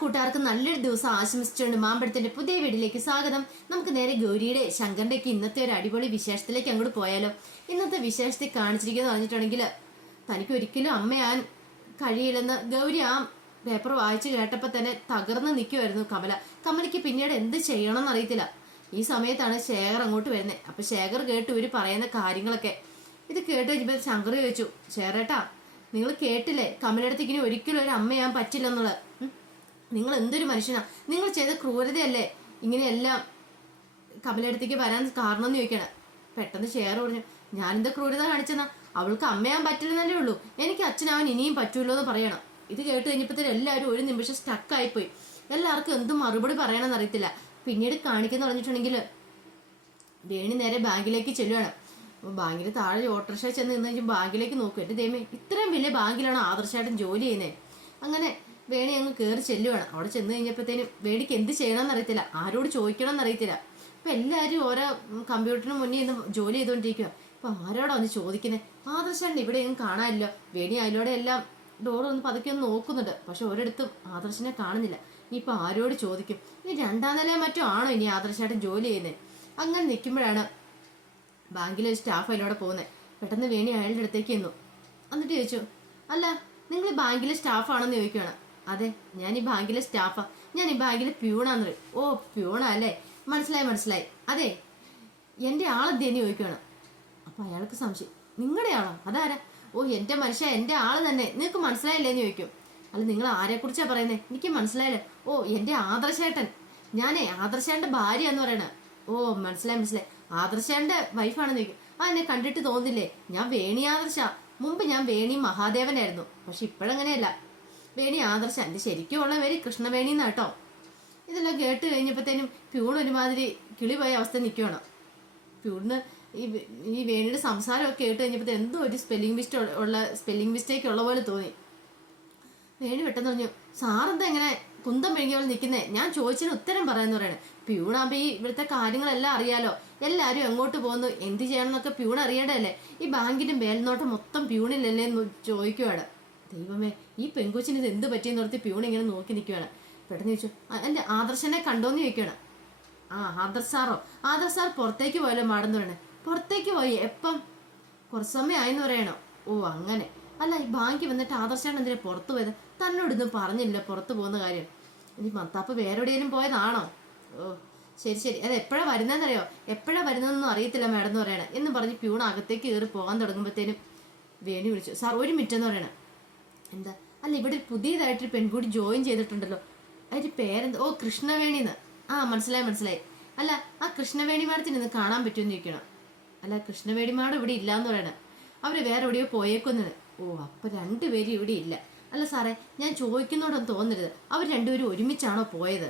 കൂട്ടുകാർക്ക് നല്ലൊരു ദിവസം ആശംസിച്ചുകൊണ്ട് മാമ്പഴത്തിന്റെ പുതിയ വീട്ടിലേക്ക് സ്വാഗതം. നമുക്ക് നേരെ ഗൗരിയുടെ ശങ്കറിന്റെയൊക്കെ ഇന്നത്തെ ഒരു അടിപൊളി വിശേഷത്തിലേക്ക് അങ്ങോട്ട് പോയാലോ. ഇന്നത്തെ വിശേഷത്തിൽ കാണിച്ചിരിക്കുന്നത് പറഞ്ഞിട്ടുണ്ടെങ്കിൽ തനിക്ക് ഒരിക്കലും അമ്മയാൻ കഴിയില്ലെന്ന് ഗൗരി ആ പേപ്പർ വായിച്ചു കേട്ടപ്പോൾ തന്നെ തകർന്ന് നിൽക്കുമായിരുന്നു കമലയ്ക്ക് പിന്നീട് എന്ത് ചെയ്യണമെന്ന് അറിയത്തില്ല. ഈ സമയത്താണ് ശേഖർ അങ്ങോട്ട് വരുന്നത്. അപ്പൊ ശേഖർ കേട്ടു ഇവര് പറയുന്ന കാര്യങ്ങളൊക്കെ. ഇത് കേട്ട് കഴിഞ്ഞപ്പോൾ ശങ്കർ ചോദിച്ചു, ശേഖരേട്ടാ നിങ്ങൾ കേട്ടില്ലേ കമലടുത്തേക്ക് ഇനി ഒരിക്കലും ഒരു അമ്മയാൻ പറ്റില്ലെന്നുള്ളത്. നിങ്ങൾ എന്തൊരു മനുഷ്യനാ, നിങ്ങൾ ചെയ്ത ക്രൂരതയല്ലേ ഇങ്ങനെയെല്ലാം കമലടുത്തേക്ക് വരാൻ കാരണം എന്ന് ചോദിക്കണം. പെട്ടെന്ന് ഷെയർ പറഞ്ഞു, ഞാനെന്താ ക്രൂരത കാണിച്ചെന്നാ, അവൾക്ക് അമ്മയാൻ പറ്റില്ലെന്നല്ലേ ഉള്ളൂ, എനിക്ക് അച്ഛനാവാൻ ഇനിയും പറ്റൂല്ലോ എന്ന് പറയണം. ഇത് കേട്ട് കഴിഞ്ഞപ്പോഴത്തേനും എല്ലാവരും ഒരു നിമിഷം സ്റ്റക്കായിപ്പോയി. എല്ലാവർക്കും എന്തും മറുപടി പറയണമെന്ന് അറിയത്തില്ല. പിന്നീട് കാണിക്കുന്ന പറഞ്ഞിട്ടുണ്ടെങ്കിൽ വേണി നേരെ ബാങ്കിലേക്ക് ചെല്ലുവാണ്. അപ്പോൾ ബാങ്കിൽ താഴെ ഓട്ടോറിക്ഷ ചെന്ന് നിന്ന് കഴിഞ്ഞാൽ ബാങ്കിലേക്ക് നോക്കും. എൻ്റെ ദൈവമേ, ഇത്രയും വലിയ ബാങ്കിലാണ് ആദർശമായിട്ടും ജോലി ചെയ്യുന്നത്. അങ്ങനെ വേണി അങ്ങ് കയറി ചെല്ലുവാണ്. അവിടെ ചെന്ന് കഴിഞ്ഞപ്പോഴത്തേനും വേണിക്ക് എന്ത് ചെയ്യണമെന്ന് അറിയത്തില്ല, ആരോട് ചോദിക്കണമെന്ന് അറിയത്തില്ല. അപ്പം എല്ലാവരും ഓരോ കമ്പ്യൂട്ടറിന് മുന്നിൽ നിന്ന് ജോലി ചെയ്തുകൊണ്ടിരിക്കുക. അപ്പം ആരോടാ ഒന്ന് ചോദിക്കുന്നത്, ആദർശാണ്ട് ഇവിടെയൊന്നും കാണാനില്ലോ. വേണി അതിലൂടെ എല്ലാം ഡോറൊന്ന് പതുക്കെ ഒന്ന് നോക്കുന്നുണ്ട്. പക്ഷെ ഒരിടത്തും ആദർശനെ കാണുന്നില്ല. ഇനിയിപ്പോൾ ആരോട് ചോദിക്കും, ഇനി രണ്ടാം നിലയോ മറ്റോ ആണോ ഇനി ആദർശമായിട്ടും ജോലി ചെയ്യുന്നത്. അങ്ങനെ നിൽക്കുമ്പോഴാണ് ബാങ്കിലെ ഒരു സ്റ്റാഫ് അതിലൂടെ പോകുന്നത്. പെട്ടെന്ന് വേണി അയാളുടെ അടുത്തേക്ക് ചെന്നു. എന്നിട്ട് ചോദിച്ചു, അല്ല നിങ്ങൾ ബാങ്കിലെ സ്റ്റാഫാണെന്ന് ചോദിക്കുകയാണ്. അതെ, ഞാൻ ഈ ബാങ്കിലെ സ്റ്റാഫാ, ഞാൻ ഈ ബാങ്കിലെ പ്യൂണാന്ന് പറയും. ഓ പ്യൂണാ അല്ലേ, മനസ്സിലായി. അതെ, എൻ്റെ ആളെന്തേന്ന് ചോദിക്കുകയാണ്. അപ്പം അയാൾക്ക് സംശയം, നിങ്ങളുടെ ആളോ, അതാരാ? ഓ എൻ്റെ മനുഷ്യ, എൻ്റെ ആള് തന്നെ, നിങ്ങൾക്ക് മനസ്സിലായില്ലേന്ന് ചോദിക്കും. അല്ല നിങ്ങൾ ആരെക്കുറിച്ചാണ് പറയുന്നത്, എനിക്ക് മനസ്സിലായില്ലേ. ഓ എൻ്റെ ആദർശേട്ടൻ, ഞാനേ ആദർശേട്ടൻ്റെ ഭാര്യ എന്ന് പറയണേ. ഓ മനസ്സിലായി, ആദർശേട്ടൻ്റെ വൈഫാണെന്ന് ചോദിക്കും. ആ എന്നെ കണ്ടിട്ട് തോന്നില്ലേ, ഞാൻ വേണി ആദർശ. മുമ്പ് ഞാൻ വേണി മഹാദേവനായിരുന്നു, പക്ഷെ ഇപ്പോഴങ്ങനെയല്ല, വേണി ആദർശ. എൻ്റെ ശരിക്കും ഉള്ള പേര് കൃഷ്ണവേണി എന്നാട്ടോ. ഇതെല്ലാം കേട്ട് കഴിഞ്ഞപ്പോഴത്തേനും പ്യൂൺ ഒരുമാതിരി കിളി പോയ അവസ്ഥ നിൽക്കുകയാണ്. പ്യൂണിന് ഈ വേണിയുടെ സംസാരമൊക്കെ കേട്ട് കഴിഞ്ഞപ്പോഴത്തേനും എന്തോ ഒരു സ്പെല്ലിംഗ് മിസ്റ്റേക്ക് ഉള്ള പോലെ തോന്നി. വേണി പെട്ടെന്ന് പറഞ്ഞു, സാറെന്താ ഇങ്ങനെ കുന്തം മെഴുകിയ പോലെ നിൽക്കുന്നേ, ഞാൻ ചോദിച്ചതിന് ഉത്തരം പറയാന്ന് പറയണേ. പ്യൂണാകുമ്പോൾ ഈ ഇവിടുത്തെ കാര്യങ്ങളെല്ലാം അറിയാലോ, എല്ലാവരും എങ്ങോട്ട് പോകുന്നു എന്ത് ചെയ്യണം എന്നൊക്കെ പ്യൂൺ അറിയേണ്ടതല്ലേ. ഈ ബാങ്കിന്റെ മേൽനോട്ടം മൊത്തം പ്യൂണിലല്ലേ എന്ന് ചോദിക്കുവാണ്. ദൈവമേ, ഈ പെങ്കൊച്ചിന് ഇത് എന്ത് പറ്റിയെന്ന് ഓർത്ത് പ്യൂൺ ഇങ്ങനെ നോക്കി നിൽക്കുകയാണ്. പെട്ടെന്ന് ചോദിച്ചു, എൻ്റെ ആദർശനെ കണ്ടോന്ന് ചോദിക്കുകയാണ്. ആ ആദർശ് സാർ പുറത്തേക്ക് പോയല്ലോ മാടെന്ന് പറയണേ. പുറത്തേക്ക് പോയി എപ്പം? കുറച്ച് സമയം ആയെന്ന് പറയണോ. ഓ അങ്ങനെ. അല്ല ഈ ബാങ്കിൽ വന്നിട്ട് ആദർശാണ് എന്തിനാ പുറത്തു പോയത്, തന്നോടൊന്നും പറഞ്ഞില്ല പുറത്തു പോകുന്ന കാര്യം. ഇനി മത്താപ്പ് വേറെ എവിടെയെങ്കിലും പോയതാണോ? ഓ ശരി, അത് എപ്പോഴാണ് വരുന്നതെന്നറിയോ? എപ്പോഴാണ് വരുന്നതെന്നൊന്നും അറിയത്തില്ല മാഡം എന്ന് പറയണേ എന്ന് പറഞ്ഞ് പ്യൂൺ അകത്തേക്ക് കയറി പോകാൻ തുടങ്ങുമ്പോഴത്തേനും വേണി വിളിച്ചു, സാർ ഒരു മിനിറ്റ് എന്ന് പറയണേ. എന്താ? അല്ല ഇവിടെ പുതിയതായിട്ടൊരു പെൺകുടി ജോയിൻ ചെയ്തിട്ടുണ്ടല്ലോ, അതിൻ്റെ പേരെന്താ? ഓ കൃഷ്ണവേണിന്ന്. ആ മനസ്സിലായി. അല്ല ആ കൃഷ്ണവേണി മാഡത്തിന് ഇന്ന് കാണാൻ പറ്റുമെന്ന് ചോദിക്കണം. അല്ല കൃഷ്ണവേണി മാഡം ഇവിടെ ഇല്ലാന്ന് പറയണേ, അവര് വേറെ എവിടെയോ പോയേക്കുന്നത്. ഓ അപ്പൊ രണ്ടുപേരും ഇവിടെ ഇല്ല. അല്ല സാറേ, ഞാൻ ചോദിക്കുന്നോടൊന്നും തോന്നരുത്, അവർ രണ്ടുപേരും ഒരുമിച്ചാണോ പോയത്?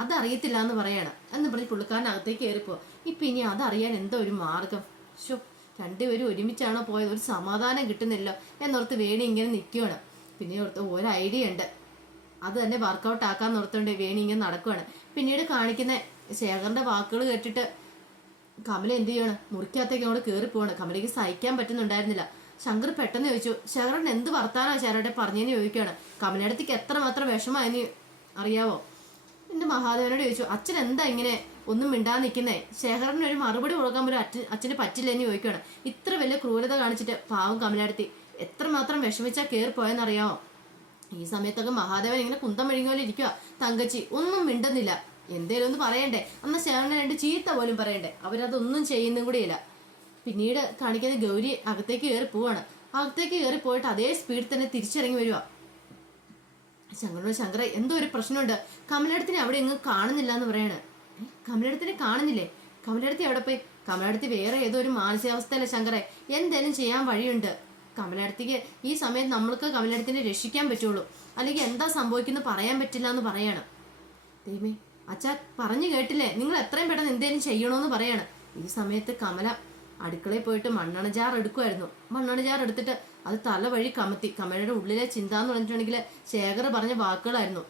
അതറിയത്തില്ല എന്ന് പറയണം എന്ന് പറഞ്ഞ് പുള്ളിക്കാരനകത്തേക്ക് കയറിപ്പോ. ഇപ്പൊ ഇനി അതറിയാൻ എന്തോ ഒരു മാർഗം. ഷോ, രണ്ടുപേരും ഒരുമിച്ചാണോ പോയത്, ഒരു സമാധാനം കിട്ടുന്നില്ല എന്നോർത്ത് വേണി ഇങ്ങനെ നിൽക്കുകയാണ്. പിന്നെ ഓർത്ത് ഒരു ഐഡിയ ഉണ്ട്, അത് തന്നെ വർക്കൗട്ട് ആക്കാൻ ഓർത്തുകൊണ്ട് വേണി ഇങ്ങനെ നടക്കുകയാണ്. പിന്നീട് കാണിക്കുന്ന ശേഖറിന്റെ വാക്കുകൾ കേട്ടിട്ട് കമല എന്ത് ചെയ്യണം, മുറിക്കകത്തേക്ക് അങ്ങോട്ട് കയറി പോവാണ്. കമലയ്ക്ക് സഹിക്കാൻ പറ്റുന്നുണ്ടായിരുന്നില്ല. ശങ്കർ പെട്ടെന്ന് ചോദിച്ചു, ശേഖരൻ എന്ത് വർത്താനോ ശേഖരട്ടെ പറഞ്ഞതെന്ന് ചോദിക്കുകയാണ്. കമലയടുത്തേക്ക് എത്രമാത്രം വിഷമമായെന്ന് അറിയാവോ? എൻ്റെ മഹാദേവനോട് ചോദിച്ചു, അച്ഛൻ എന്താ ഇങ്ങനെ ഒന്നും മിണ്ടാൻ നിൽക്കുന്നേ? ശേഖരന് ഒരു മറുപടി കൊടുക്കാൻ പോലും അച്ഛന് പറ്റില്ലെന്ന് ചോദിക്കുകയാണ്. ഇത്ര വലിയ ക്രൂരത കാണിച്ചിട്ട് പാവം കമലയടുത്തി എത്രമാത്രം വിഷമിച്ചാൽ കയറി പോയെന്നറിയാമോ? ഈ സമയത്തൊക്കെ മഹാദേവൻ ഇങ്ങനെ കുന്തം മെഴുകിയോലെ ഇരിക്കുക. തങ്കച്ചി ഒന്നും മിണ്ടുന്നില്ല. എന്തേലും ഒന്ന് പറയണ്ടേ, അന്ന് ശേഖരനെ രണ്ട് ചീത്ത പോലും പറയണ്ടേ, അവരതൊന്നും ചെയ്യുന്നും കൂടിയില്ല. പിന്നീട് കാണിക്കുന്ന ഗൗരി അകത്തേക്ക് കയറി പോവാണ്. അകത്തേക്ക് കയറി പോയിട്ട് അതേ സ്പീഡിൽ തന്നെ തിരിച്ചിറങ്ങി വരുക. ശങ്കര എന്തോ ഒരു പ്രശ്നമുണ്ട്, കമലടത്തിനെ അവിടെ എങ്ങും കാണുന്നില്ല എന്ന് പറയാണ്. കമലടത്തിനെ കാണുന്നില്ലേ? കമലടത്തി എവിടെ പോയി? കമലടത്തി വേറെ ഏതോ ഒരു മാനസികാവസ്ഥയല്ല ശങ്കരെ, എന്തേലും ചെയ്യാൻ വഴിയുണ്ട്. കമലടത്തിക്ക് ഈ സമയത്ത് നമ്മൾക്ക് കമലടത്തിനെ രക്ഷിക്കാൻ പറ്റുള്ളൂ, അല്ലെങ്കിൽ എന്താ സംഭവിക്കുന്നത് പറയാൻ പറ്റില്ല എന്ന് പറയാണ്. ദൈവമേ, അച്ഛാ പറഞ്ഞു കേട്ടില്ലേ, നിങ്ങൾ എത്രയും പെട്ടെന്ന് എന്തേലും ചെയ്യണമെന്ന് പറയാണ്. ഈ സമയത്ത് കമല അടുക്കളയിൽ പോയിട്ട് മണ്ണെണ്ണ എടുക്കുമായിരുന്നു. മണ്ണെണ്ണ എടുത്തിട്ട് അത് തല വഴി കമത്തി. കമലയുടെ ഉള്ളിലെ ചിന്ത എന്ന് പറഞ്ഞിട്ടുണ്ടെങ്കിൽ ശേഖർ പറഞ്ഞ വാക്കുകളായിരുന്നു.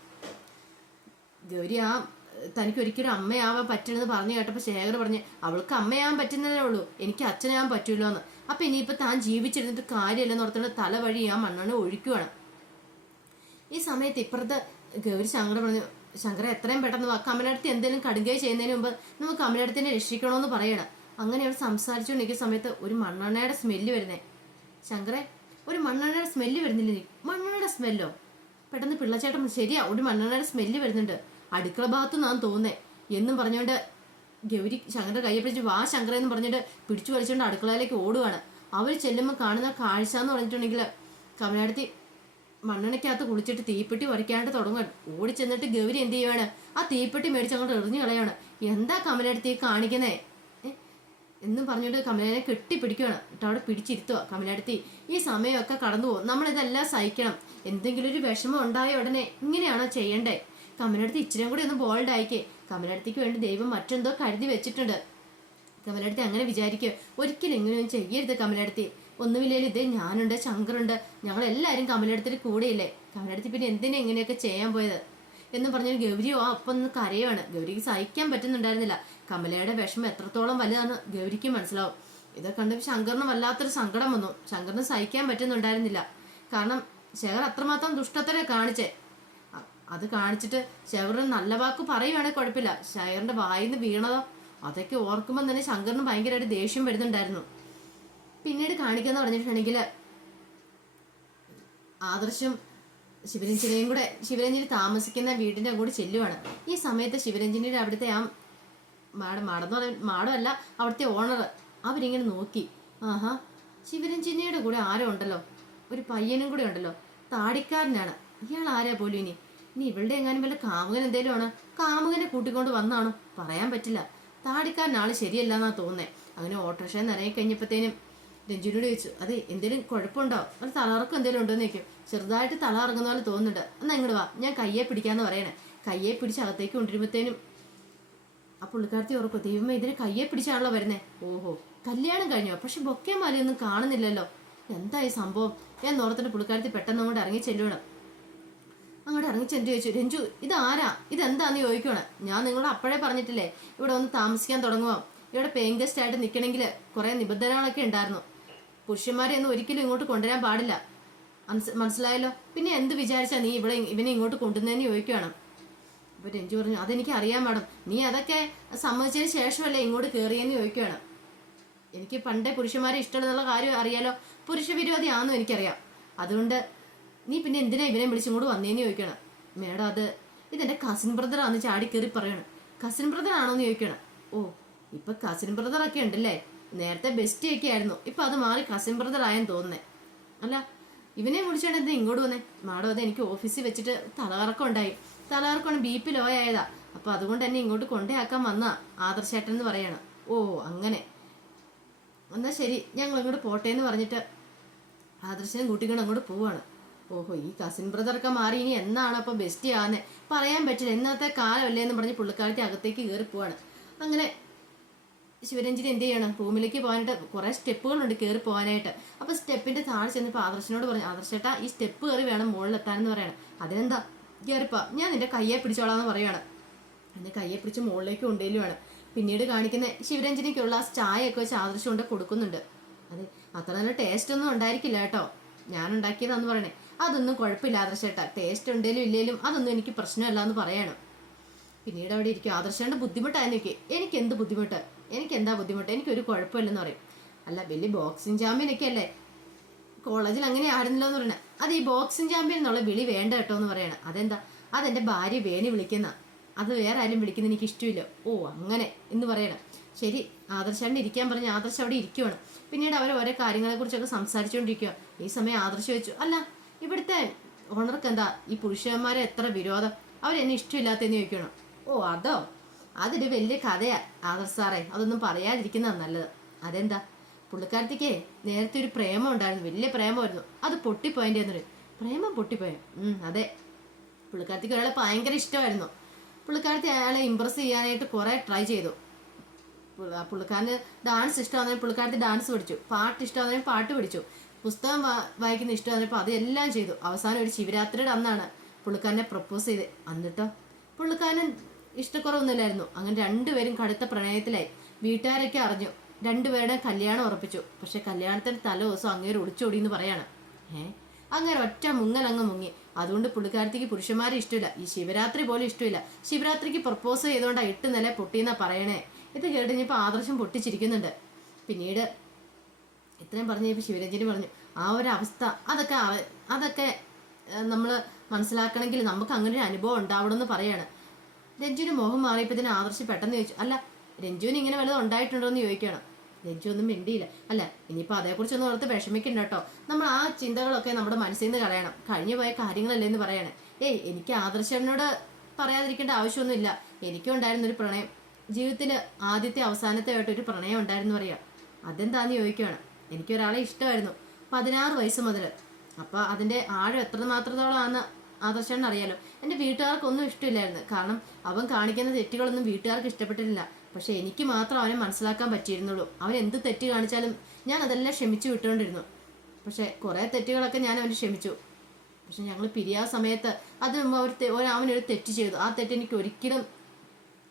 ഗൗരി തനിക്ക് ഒരിക്കലും അമ്മയാവാൻ പറ്റണമെന്ന് പറഞ്ഞു കേട്ടപ്പോൾ ശേഖർ പറഞ്ഞ്, അവൾക്ക് അമ്മയാവാൻ പറ്റുന്നതേ ഉള്ളൂ, എനിക്ക് അച്ഛനാവാൻ പറ്റൂല്ലോ എന്ന്. അപ്പം ഇനിയിപ്പോൾ താൻ ജീവിച്ചിരുന്നിട്ട് കാര്യമില്ലെന്ന് ഓർത്തുകൊണ്ട് തല വഴി മണ്ണെണ്ണ ഒഴിക്കുവാണ്. ഈ സമയത്ത് ഇപ്പുറത്ത് ഗൗരി ശങ്കർ പറഞ്ഞു, ശങ്കര എത്രയും പെട്ടെന്ന് വാ, കമലടുത്ത് എന്തെങ്കിലും കടുകയോ ചെയ്യുന്നതിന് മുമ്പ് നമുക്ക് കമലടുത്തിനെ രക്ഷിക്കണമെന്ന് പറയണം. അങ്ങനെ അവർ സംസാരിച്ചുകൊണ്ടിരിക്കുന്ന സമയത്ത് ഒരു മണ്ണെണ്ണയുടെ സ്മെല്ല് വരുന്നേ. ശങ്കറെ, ഒരു മണ്ണെണ്ണയുടെ സ്മെല്ല് വരുന്നില്ല നീ? മണ്ണെണ്ണയുടെ സ്മെല്ലോ? പെട്ടെന്ന് പിള്ളച്ചേട്ടൻ, ശരിയാ ഒരു മണ്ണെണ്ണയുടെ സ്മെല്ല് വരുന്നുണ്ട്, അടുക്കള ഭാഗത്തു നിന്നാണ് തോന്നേ എന്നും പറഞ്ഞുകൊണ്ട് ഗൗരി ശങ്കറിന്റെ കയ്യെ പിടിച്ച് വാ ശങ്കര എന്ന് പറഞ്ഞിട്ട് പിടിച്ചു വലിച്ചുകൊണ്ട് അടുക്കളയിലേക്ക് ഓടുവാണ്. അവർ ചെല്ലുമ്പോൾ കാണുന്ന കാഴ്ച എന്ന് പറഞ്ഞിട്ടുണ്ടെങ്കിൽ കമലടുത്തി മണ്ണെണ്ണയ്ക്കകത്ത് കുളിച്ചിട്ട് തീപ്പെട്ടി വരയ്ക്കാണ്ട് തുടങ്ങുക. ഓടി ചെന്നിട്ട് ഗൗരി എന്ത് ചെയ്യുവാണ്, ആ തീപ്പെട്ടി മേടിച്ച് അങ്ങോട്ട് എറിഞ്ഞു കളയാണ്. എന്താ കമലടുത്തി കാണിക്കുന്നേ എന്നും പറഞ്ഞുകൊണ്ട് കമലനെ കെട്ടിപ്പിടിക്കുകയാണ്. എന്നിട്ട് അവിടെ പിടിച്ചിരുത്തുക. കമലടുത്തി, ഈ സമയമൊക്കെ കടന്നു പോകും, നമ്മളിതെല്ലാം സഹിക്കണം. എന്തെങ്കിലും ഒരു വിഷമം ഉണ്ടായ ഉടനെ ഇങ്ങനെയാണോ ചെയ്യണ്ടേ? കമലടുത്തി ഇച്ചിരി കൂടി ഒന്ന് ബോൾഡ് ആയിക്കേ. കമലടുത്തിക്ക് വേണ്ടി ദൈവം മറ്റെന്തോ കരുതി വെച്ചിട്ടുണ്ട്. കമലടുത്തി അങ്ങനെ വിചാരിക്കുക. ഒരിക്കലും ഇങ്ങനെയൊന്നും ചെയ്യരുത് കമലടുത്തി. ഒന്നുമില്ലേലും ഇതേ ഞാനുണ്ട്, ശങ്കറുണ്ട്, ഞങ്ങളെല്ലാവരും കമലടുത്തിന്റെ കൂടെയില്ലേ. കമലടുത്തി പിന്നെ എന്തിനാ ഇങ്ങനെയൊക്കെ ചെയ്യാൻ പോയത് എന്ന് പറഞ്ഞാൽ ഗൗരിയോ അപ്പം ഒന്ന് കരയാണ്. ഗൗരിക്ക് സഹിക്കാൻ പറ്റുന്നുണ്ടായിരുന്നില്ല. കമലയുടെ വിഷമം എത്രത്തോളം വലുതാണെന്ന് ഗൗരിക്ക് മനസ്സിലാവും. ഇതൊക്കെ കണ്ട് ശങ്കറിന് വല്ലാത്തൊരു സങ്കടം വന്നു. ശങ്കറിന് സഹിക്കാൻ പറ്റുന്നുണ്ടായിരുന്നില്ല. കാരണം ശേഖർ അത്രമാത്രം ദുഷ്ടത്തരെ കാണിച്ചേ. അത് കാണിച്ചിട്ട് ശേഖറിന് നല്ല വാക്ക് പറയുവാണെങ്കിൽ കുഴപ്പമില്ല, ശേഖറിന്റെ വായിന്ന് വീണതോ അതൊക്കെ ഓർക്കുമ്പോൾ തന്നെ ശങ്കറിന് ഭയങ്കരമായിട്ട് ദേഷ്യം വരുന്നുണ്ടായിരുന്നു. പിന്നീട് കാണിക്കാന്ന് പറഞ്ഞിട്ടുണ്ടെങ്കിൽ ആദർശം ശിവരഞ്ജനെയും കൂടെ ശിവരഞ്ജനി താമസിക്കുന്ന വീടിന്റെ അങ്ങോട്ട് ചെല്ലുവാണ്. ഈ സമയത്ത് ശിവരഞ്ജനിയുടെ അവിടുത്തെ ആ മാടെന്ന് പറയാൻ മാടമല്ല, അവിടുത്തെ ഓണർ അവരിങ്ങനെ നോക്കി. ആഹാ, ശിവരഞ്ജനിയുടെ കൂടെ ആരോ ഉണ്ടല്ലോ, ഒരു പയ്യനും കൂടെ ഉണ്ടല്ലോ, താടിക്കാരനാണ്. ഇയാൾ ആരാ പോലും ഇനി ഇവളുടെ എങ്ങാനും വല്ല കാമുകൻ എന്തേലും ആണ്, കാമുകനെ കൂട്ടിക്കൊണ്ട് വന്നാണോ പറയാൻ പറ്റില്ല. താടിക്കാരൻ ആള് ശരിയല്ല എന്നാ തോന്നുന്നേ. അങ്ങനെ ഓട്ടോറിക്ഷയിൽ നിന്ന് ഇറങ്ങി കഴിഞ്ഞപ്പോഴത്തേനും രഞ്ജുനോട് ചോദിച്ചു, അത് എന്തെങ്കിലും കുഴപ്പമുണ്ടോ, ഒരു തലകറക്കം എന്തെങ്കിലും ഉണ്ടോന്ന് ചോദിക്കും. ചെറുതായിട്ട് തല ഇറങ്ങുന്ന പോലെ തോന്നുന്നുണ്ട്, എന്നാ ഇങ്ങോട്ട് വാ, ഞാൻ കയ്യെ പിടിക്കാന്ന് പറയണേ. കയ്യെ പിടിച്ച് അകത്തേക്ക് കൊണ്ടുവരുമ്പോഴത്തേനും ആ പുള്ളിക്കാരത്തി ഓർക്കും, ദൈവമേ ഇതിന് കയ്യെ പിടിച്ചാണല്ലോ വരുന്നേ. ഓഹോ, കല്യാണം കഴിഞ്ഞോ, പക്ഷെ ബൊക്കെ മാലയൊന്നും കാണുന്നില്ലല്ലോ, എന്തായി സംഭവം ഞാൻ ഓർത്തിട്ട് പുള്ളിക്കാരത്തി പെട്ടെന്ന് അങ്ങോട്ട് ഇറങ്ങി ചെല്ലുകയാണ്. അങ്ങോട്ട് ഇറങ്ങി ചെന്ന് ചോദിച്ചു, രഞ്ജു ഇതാരാ, ഇതെന്താന്ന് ചോദിക്കണം. ഞാൻ നിങ്ങളോട് അപ്പോഴേ പറഞ്ഞിട്ടില്ലേ ഇവിടെ ഒന്ന് താമസിക്കാൻ തുടങ്ങുമോ, ഇവിടെ പേയിങ് ഗസ്റ്റ് ആയിട്ട് നിൽക്കണമെങ്കിൽ കുറേ നിബന്ധനകളൊക്കെ ഉണ്ടായിരുന്നു, പുരുഷന്മാരെ ഒന്നും ഒരിക്കലും ഇങ്ങോട്ട് കൊണ്ടുവരാൻ പാടില്ല, മനസ്സിലായല്ലോ. പിന്നെ എന്ത് വിചാരിച്ചാ നീ ഇവനെ ഇങ്ങോട്ട് കൊണ്ടുവന്നതെന്ന് ചോദിക്കുകയാണ്. അപ്പൊ രഞ്ജു പറഞ്ഞു, അതെനിക്ക് അറിയാൻ പാടും, നീ അതൊക്കെ സമ്മതിച്ചതിന് ശേഷമല്ലേ ഇങ്ങോട്ട് കയറിയെന്ന് ചോദിക്കുകയാണ്. എനിക്ക് പണ്ടേ പുരുഷന്മാരെ ഇഷ്ടമുള്ള കാര്യം അറിയാലോ, പുരുഷ വിരോധിയാണെന്നും എനിക്കറിയാം, അതുകൊണ്ട് നീ പിന്നെ എന്തിനാ ഇവനെ വിളിച്ചിങ്ങോട്ട് വന്നേന്ന് ചോദിക്കണം. മേഡം ഇതെന്റെ കസിൻ ബ്രദറാന്ന് ചാടി കയറി പറയണം. കസിൻ ബ്രദർ ആണോന്ന് ചോദിക്കണം. ഓ, ഇപ്പൊ കസിൻ ബ്രദർ ഒക്കെ ഉണ്ടല്ലേ, നേരത്തെ ബെസ്റ്റി ഒക്കെ ആയിരുന്നു, ഇപ്പൊ അത് മാറി കസിൻ ബ്രദർ ആയെന്ന് തോന്നുന്നേ. അല്ല ഇവനെ വിളിച്ചോണ്ട് എന്താ ഇങ്ങോട്ട് വന്നേ? മാഡം എനിക്ക് ഓഫീസിൽ വെച്ചിട്ട് തലകറക്കം ഉണ്ടായി, തലകറക്കമാണ്, BP ലോ ആയതാ, അപ്പൊ അതുകൊണ്ട് തന്നെ ഇങ്ങോട്ട് കൊണ്ടേയാക്കാൻ വന്ന ആദർശേട്ടൻ എന്ന് പറയാണ്. ഓ അങ്ങനെ, എന്നാ ശരി ഞങ്ങൾ ഇങ്ങോട്ട് പോട്ടെ എന്ന് പറഞ്ഞിട്ട് ആദർശനെ കൂട്ടിക്കൊണ്ട് അങ്ങോട്ട് പോവാണ്. ഓഹോ, ഈ കസിൻ ബ്രദറൊക്കെ മാറി ഇനി എന്നാണ് അപ്പൊ ബെസ്റ്റി ആകുന്നേ പറയാൻ പറ്റില്ല, ഇന്നത്തെ കാലമല്ലേ എന്ന് പറഞ്ഞ് പുള്ളിക്കാരത്തി അകത്തേക്ക് കയറി പോവാണ്. അങ്ങനെ ശിവരഞ്ജനി എന്ത് ചെയ്യണം, റൂമിലേക്ക് പോകാനായിട്ട് കുറെ സ്റ്റെപ്പുകളുണ്ട് കയറി പോകാനായിട്ട്. അപ്പൊ സ്റ്റെപ്പിന്റെ താഴെ ചെന്നപ്പോൾ ആദർശനോട് പറഞ്ഞു, ആദർശേട്ടാ ഈ സ്റ്റെപ്പ് കയറി വേണം മുകളിലെത്താനെന്ന് പറയണം. അതിനെന്താ കയറിപ്പോ, ഞാൻ നിന്റെ കയ്യെ പിടിച്ചോളാന്ന് പറയാണ്. എന്റെ കയ്യെ പിടിച്ച് മുകളിലേക്ക് കൊണ്ടുവരുവാണ്. പിന്നീട് കാണിക്കുന്ന ശിവരഞ്ജനിക്കുള്ള ചായയൊക്കെ വെച്ച് ആദർശം കൊണ്ട് കൊടുക്കുന്നുണ്ട്. അതെ, അത്ര നല്ല ടേസ്റ്റ് ഒന്നും ഉണ്ടായിരിക്കില്ല കേട്ടോ, ഞാൻ ഉണ്ടാക്കിയതാന്ന് പറയണേ. അതൊന്നും കുഴപ്പമില്ല ആദർശേട്ടാ, ടേസ്റ്റ് ഉണ്ടേലും ഇല്ലേലും അതൊന്നും എനിക്ക് പ്രശ്നമല്ല എന്ന് പറയണം. പിന്നീട് അവിടെ ഇരിക്കും. ആദർശേണ്ട ബുദ്ധിമുട്ടായിരുന്നു എനിക്ക് എന്ത് ബുദ്ധിമുട്ട്, എനിക്ക് എന്താ ബുദ്ധിമുട്ട്, എനിക്കൊരു കുഴപ്പമില്ലെന്ന് പറയും. അല്ല വലിയ ബോക്സിങ് ചാമ്പ്യനൊക്കെ അല്ലേ, കോളേജിൽ അങ്ങനെ ആയിരുന്നല്ലോ എന്ന് പറയണേ. അത് ഈ ബോക്സിങ് ചാമ്പ്യൻ എന്നുള്ള വിളി വേണ്ട കേട്ടോ എന്ന് പറയണം. അതെന്താ, അതെന്റെ ഭാര്യ വേണി വിളിക്കുന്ന, അത് വേറെ ആരും വിളിക്കുന്ന എനിക്ക് ഇഷ്ടമില്ല. ഓ അങ്ങനെ എന്ന് പറയണം. ശരി, ആദർശാണ്ട് ഇരിക്കാൻ പറഞ്ഞ് ആദർശം അവിടെ ഇരിക്കുവാണ്. പിന്നീട് അവർ ഓരോ കാര്യങ്ങളെ കുറിച്ചൊക്കെ സംസാരിച്ചുകൊണ്ടിരിക്കുക. ഈ സമയം ആദർശം വെച്ചു, അല്ല ഇവിടുത്തെ ഓണർക്ക് എന്താ ഈ പുരുഷന്മാരെ എത്ര വിരോധം, അവരെന്നെ ഇഷ്ടമില്ലാത്തെന്ന് ചോദിക്കണം. ഓ അതോ, അതൊരു വലിയ കഥയാ ആദർശ് സാറേ, അതൊന്നും പറയാതിരിക്കുന്നതാണ് നല്ലത്. അതെന്താ, പുള്ളിക്കാരത്തിക്ക് നേരത്തെ ഒരു പ്രേമം ഉണ്ടായിരുന്നു, വലിയ പ്രേമമായിരുന്നു, അത് പൊട്ടിപ്പോയതിൻ്റെ എന്നൊരു പ്രേമം പൊട്ടിപ്പോയ. അതെ, പുള്ളിക്കാരത്തിക്ക് ഒരാളെ ഭയങ്കര ഇഷ്ടമായിരുന്നു. പുള്ളിക്കാരത്തി അയാളെ ഇമ്പ്രസ് ചെയ്യാനായിട്ട് കുറെ ട്രൈ ചെയ്തു. പുള്ളിക്കാരന് ഡാൻസ് ഇഷ്ടമാകുന്നതിന് പുള്ളിക്കാരത്തി ഡാൻസ് പഠിച്ചു, പാട്ട് ഇഷ്ടമാകുന്നതിന് പാട്ട് പഠിച്ചു, പുസ്തകം വായിക്കുന്ന ഇഷ്ടമാകുന്നപ്പോൾ അതെല്ലാം ചെയ്തു. അവസാനം ഒരു ശിവരാത്രിയുടെ അന്നാണ് പുള്ളിക്കാരനെ പ്രപ്പോസ് ചെയ്ത്. എന്നിട്ടോ പുള്ളിക്കാരൻ ഇഷ്ടക്കുറവൊന്നുമില്ലായിരുന്നു. അങ്ങനെ രണ്ടുപേരും കടുത്ത പ്രണയത്തിലായി. വീട്ടുകാരൊക്കെ അറിഞ്ഞു, രണ്ടുപേരുടെ കല്യാണം ഉറപ്പിച്ചു. പക്ഷെ കല്യാണത്തിന് തലേ ദിവസം അങ്ങേര് ഒളിച്ചോടി എന്ന് പറയാണ്. അങ്ങനെ ഒറ്റ മുങ്ങലങ്ങ് മുങ്ങി. അതുകൊണ്ട് പുള്ളിക്കാരത്തേക്ക് പുരുഷന്മാരെ ഇഷ്ടമില്ല, ഈ ശിവരാത്രി പോലും ഇഷ്ടമില്ല. ശിവരാത്രിക്ക് പ്രപ്പോസ് ചെയ്തുകൊണ്ടാ 8 നില പൊട്ടിയെന്നാ പറയണേ. ഇത് കേട്ടുകഴിഞ്ഞപ്പോൾ ആദർശം പൊട്ടിച്ചിരിക്കുന്നുണ്ട്. പിന്നീട് ഇത്രയും പറഞ്ഞു കഴിഞ്ഞപ്പോൾ ശിവരഞ്ജനി പറഞ്ഞു, ആ ഒരു അവസ്ഥ അതൊക്കെ നമ്മൾ മനസ്സിലാക്കണമെങ്കിൽ നമുക്ക് അങ്ങനെ ഒരു അനുഭവം ഉണ്ടാവണമെന്ന് പറയാണ്. രഞ്ജുവിന് മോഹം മാറിയപ്പോൾ ഇതിന് ആദർശം പെട്ടെന്ന് ചോദിച്ചു, അല്ല രഞ്ജുവിന് ഇങ്ങനെ വല്ലതും ഉണ്ടായിട്ടുണ്ടോ എന്ന് ചോദിക്കുകയാണ്. രഞ്ജു ഒന്നും മിണ്ടിയില്ല. അല്ല ഇനിയിപ്പോൾ അതേക്കുറിച്ചൊന്നും ഓർത്ത് വിഷമിക്കണ്ട കേട്ടോ, നമ്മൾ ആ ചിന്തകളൊക്കെ നമ്മുടെ മനസ്സിൽ നിന്ന് കളയണം, കഴിഞ്ഞു പോയ കാര്യങ്ങളല്ലേ എന്ന് പറയണേ. എനിക്ക് ആദർശനോട് പറയാതിരിക്കേണ്ട ആവശ്യമൊന്നുമില്ല. എനിക്കും ഉണ്ടായിരുന്നൊരു പ്രണയം, ജീവിതത്തിന് ആദ്യത്തെ അവസാനത്തെ ആയിട്ടൊരു പ്രണയം ഉണ്ടായിരുന്നു പറയാം. അതെന്താന്ന് ചോദിക്കുകയാണ്. എനിക്കൊരാളെ ഇഷ്ടമായിരുന്നു 16 വയസ്സ് മുതൽ. അപ്പോൾ അതിൻ്റെ ആഴം എത്രമാത്രത്തോളമാണെന്ന് ആദർശന് അറിയാലോ. എൻ്റെ വീട്ടുകാർക്കൊന്നും ഇഷ്ടമില്ലായിരുന്നു, കാരണം അവൻ കാണിക്കുന്ന തെറ്റുകളൊന്നും വീട്ടുകാർക്ക് ഇഷ്ടപ്പെട്ടിട്ടില്ല. പക്ഷെ എനിക്ക് മാത്രം അവനെ മനസ്സിലാക്കാൻ പറ്റിയിരുന്നുള്ളൂ. അവൻ എന്ത് തെറ്റ് കാണിച്ചാലും ഞാൻ അതെല്ലാം ക്ഷമിച്ചു വിട്ടുകൊണ്ടിരുന്നു. പക്ഷെ കുറേ തെറ്റുകളൊക്കെ ഞാൻ അവന് ക്ഷമിച്ചു. പക്ഷെ ഞങ്ങൾ പിരിയാ സമയത്ത് അത് അവനൊരു തെറ്റ് ചെയ്തു. ആ തെറ്റ് എനിക്ക് ഒരിക്കലും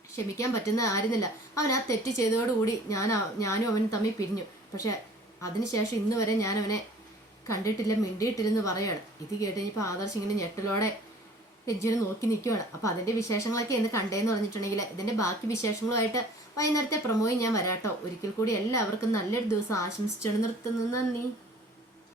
ക്ഷമിക്കാൻ പറ്റുന്ന ആയിരുന്നില്ല. അവൻ ആ തെറ്റ് ചെയ്തതോടുകൂടി ഞാനും അവനും തമ്മിൽ പിരിഞ്ഞു. പക്ഷെ അതിനുശേഷം ഇന്ന് വരെ ഞാൻ അവനെ കണ്ടിട്ടില്ല, മിണ്ടിയിട്ടില്ലെന്ന് പറയാണ്. ഇത് കേട്ട് കഴിഞ്ഞപ്പോൾ ആദർശ് ഇങ്ങനെ ഞെട്ടലോടെ രഞ്ജുവിനെ നോക്കി നിൽക്കുകയാണ്. അപ്പോൾ അതിൻ്റെ വിശേഷങ്ങളൊക്കെ എന്ന് കണ്ടേന്ന് പറഞ്ഞിട്ടുണ്ടെങ്കിൽ ഇതിൻ്റെ ബാക്കി വിശേഷങ്ങളുമായിട്ട് വൈകുന്നേരത്തെ പ്രൊമോയും ഞാൻ വരാട്ടോ. ഒരിക്കൽ കൂടി എല്ലാവർക്കും നല്ലൊരു ദിവസം ആശംസിച്ചു നിർത്തുന്നു. നന്ദി.